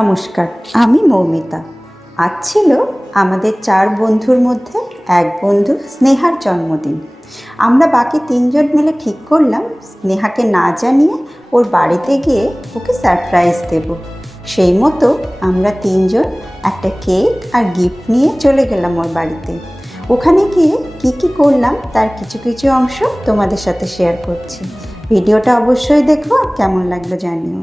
নমস্কার, আমি মৌমিতা। আজ ছিল আমাদের 4 বন্ধুর মধ্যে এক বন্ধু স্নেহার জন্মদিন। আমরা বাকি 3 জন মিলে ঠিক করলাম স্নেহাকে না জানিয়ে ওর বাড়িতে গিয়ে ওকে সারপ্রাইজ দেব। সেই মতো আমরা 3 জন একটা কেক আর গিফট নিয়ে চলে গেলাম ওর বাড়িতে। ওখানে গিয়ে কী করলাম তার কিছু কিছু অংশ তোমাদের সাথে শেয়ার করছি। ভিডিওটা অবশ্যই দেখো, কেমন লাগলো জানিও।